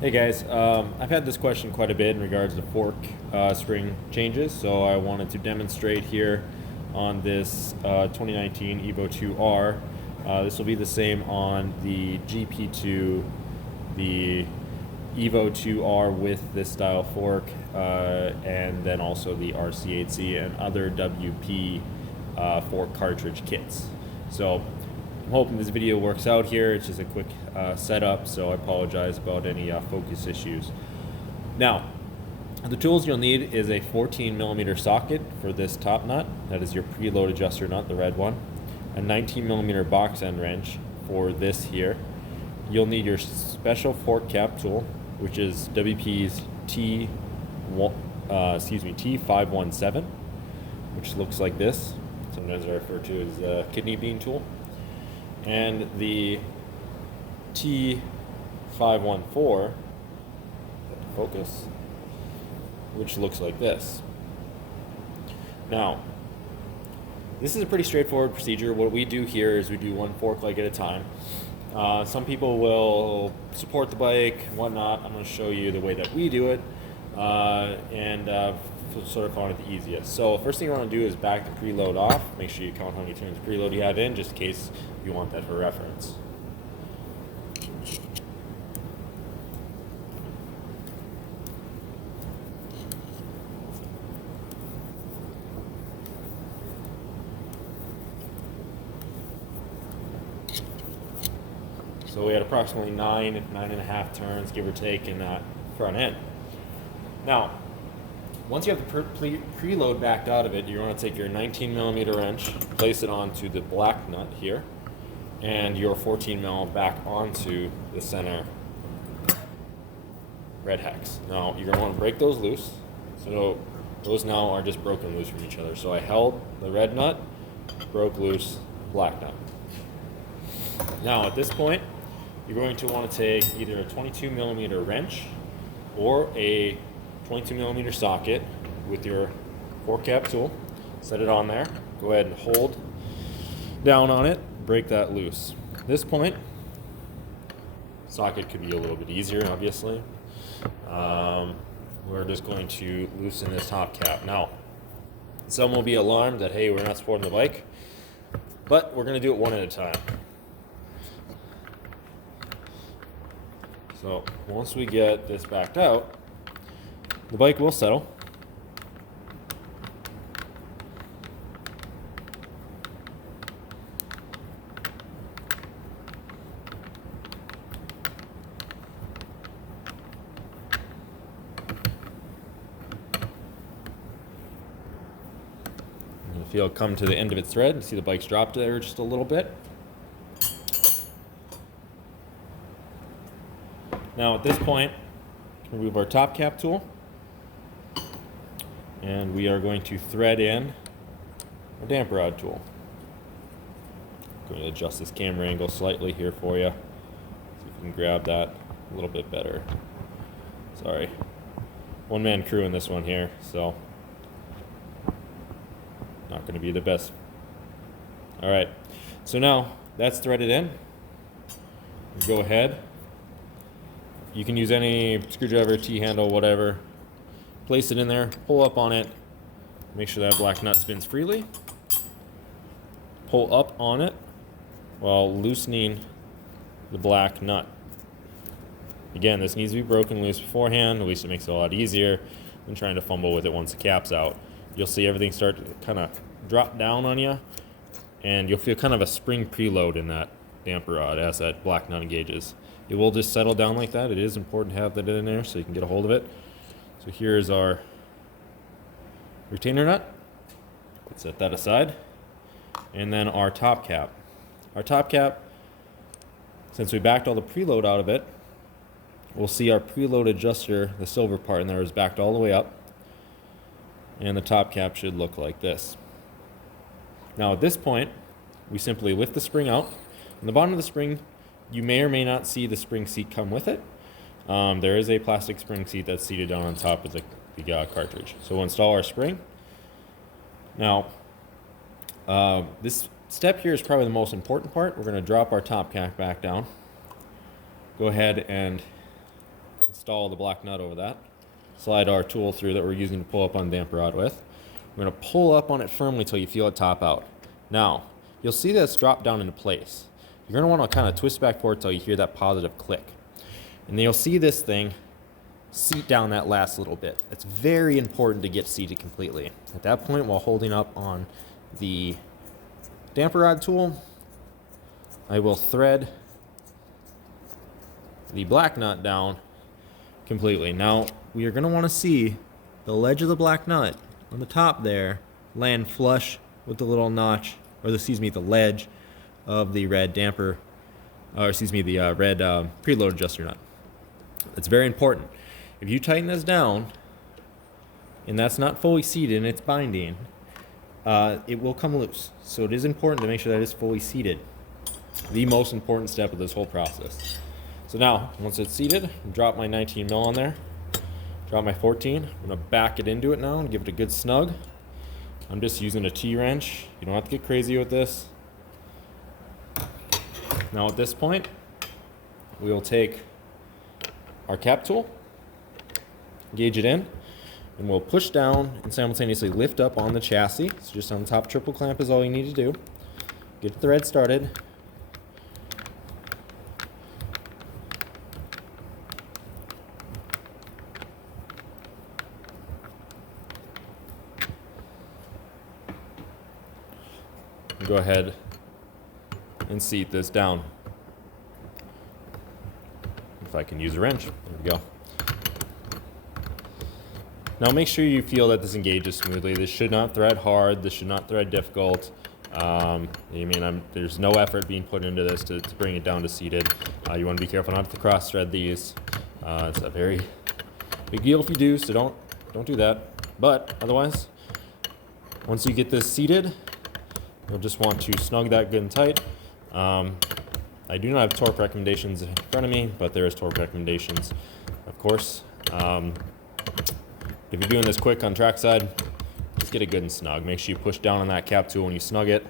Hey guys, I've had this question quite a bit in regards to fork spring changes, so I wanted to demonstrate here on this 2019 Evo2 R. This will be the same on the GP2, the Evo2 R with this style fork, and then also the RC8C and other WP fork cartridge kits. So I'm hoping this video works out here. It's just a quick setup, so I apologize about any focus issues. Now, the tools you'll need is a 14mm socket for this top nut. That is your preload adjuster nut, the red one. A 19mm box end wrench for this here. You'll need your special fork cap tool, which is WP's T517, which looks like this. Sometimes I refer to as a kidney bean tool. And the T514, focus, which looks like this. Now, this is a pretty straightforward procedure. What we do here is we do one fork leg at a time. Some people will support the bike and whatnot. I'm going to show you the way that we do it, and sort of find it the easiest. So first thing you want to do is back the preload off. Make sure you count how many turns of preload you have in, just in case you want that for reference. So we had approximately 9.5 turns, give or take, in that front end. Now, once you have the preload backed out of it, you're going to take your 19mm wrench, place it onto the black nut here, and your 14mm back onto the center red hex. Now, you're going to want to break those loose. So those now are just broken loose from each other. So I held the red nut, broke loose black nut. Now, at this point, you're going to want to take either a 22mm wrench or a 22mm socket with your fork cap tool. Set it on there. Go ahead and hold down on it. Break that loose. At this point, socket could be a little bit easier, obviously. We're just going to loosen this top cap. Now, some will be alarmed that, hey, we're not supporting the bike, but we're going to do it one at a time. So once we get this backed out, the bike will settle. You'll feel it come to the end of its thread. See the bike's dropped there just a little bit. Now at this point, remove our top cap tool, and we are going to thread in a damper rod tool. I'm going to adjust this camera angle slightly here for you. See if we can grab that a little bit better. Sorry. One-man crew in this one here, so not going to be the best. All right, so now that's threaded in. Go ahead. You can use any screwdriver, T-handle, whatever. Place it in there, pull up on it, make sure that black nut spins freely. Pull up on it while loosening the black nut. Again, this needs to be broken loose beforehand, at least it makes it a lot easier than trying to fumble with it once the cap's out. You'll see everything start to kind of drop down on you, and you'll feel kind of a spring preload in that damper rod as that black nut engages. It will just settle down like that. It is important to have that in there so you can get a hold of it. So here's our retainer nut. Let's set that aside. And then our top cap. Our top cap, since we backed all the preload out of it, we'll see our preload adjuster, the silver part in there, is backed all the way up. And the top cap should look like this. Now at this point, we simply lift the spring out. On the bottom of the spring, you may or may not see the spring seat come with it. There is a plastic spring seat that's seated down on top of the cartridge. So we'll install our spring. Now, this step here is probably the most important part. We're going to drop our top cap back down. Go ahead and install the black nut over that. Slide our tool through that we're using to pull up on the damper rod with. We're going to pull up on it firmly till you feel it top out. Now, you'll see that it's dropped down into place. You're going to want to kind of twist back forward till you hear that positive click. And then you'll see this thing seat down that last little bit. It's very important to get seated completely. At that point, while holding up on the damper rod tool, I will thread the black nut down completely. Now, we are going to want to see the ledge of the black nut on the top there land flush with the little notch, or the ledge of the red damper, or the red preload adjuster nut. It's very important. If you tighten this down and that's not fully seated in its binding, it will come loose. So it is important to make sure that it's fully seated. The most important step of this whole process. So now, once it's seated, drop my 19 mil on there, drop my 14. I'm gonna back it into it now and give it a good snug. I'm just using a T-wrench. You don't have to get crazy with this. Now at this point, we will take our cap tool, gauge it in, and we'll push down and simultaneously lift up on the chassis. So just on the top triple clamp is all you need to do. Get the thread started. Go ahead and seat this down. If I can use a wrench, there we go. Now make sure you feel that this engages smoothly. This should not thread hard. This should not thread difficult. There's no effort being put into this to bring it down to seated. You want to be careful not to cross thread these. It's a very big deal if you do, so don't do that. But otherwise, once you get this seated, you'll just want to snug that good and tight. I do not have torque recommendations in front of me, but there is torque recommendations, of course. If you're doing this quick on trackside, just get it good and snug. Make sure you push down on that cap tool when you snug it.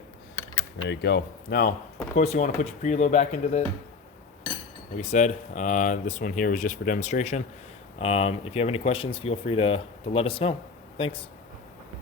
There you go. Now, of course, you want to put your preload back into it. Like we said, this one here was just for demonstration. If you have any questions, feel free to let us know. Thanks.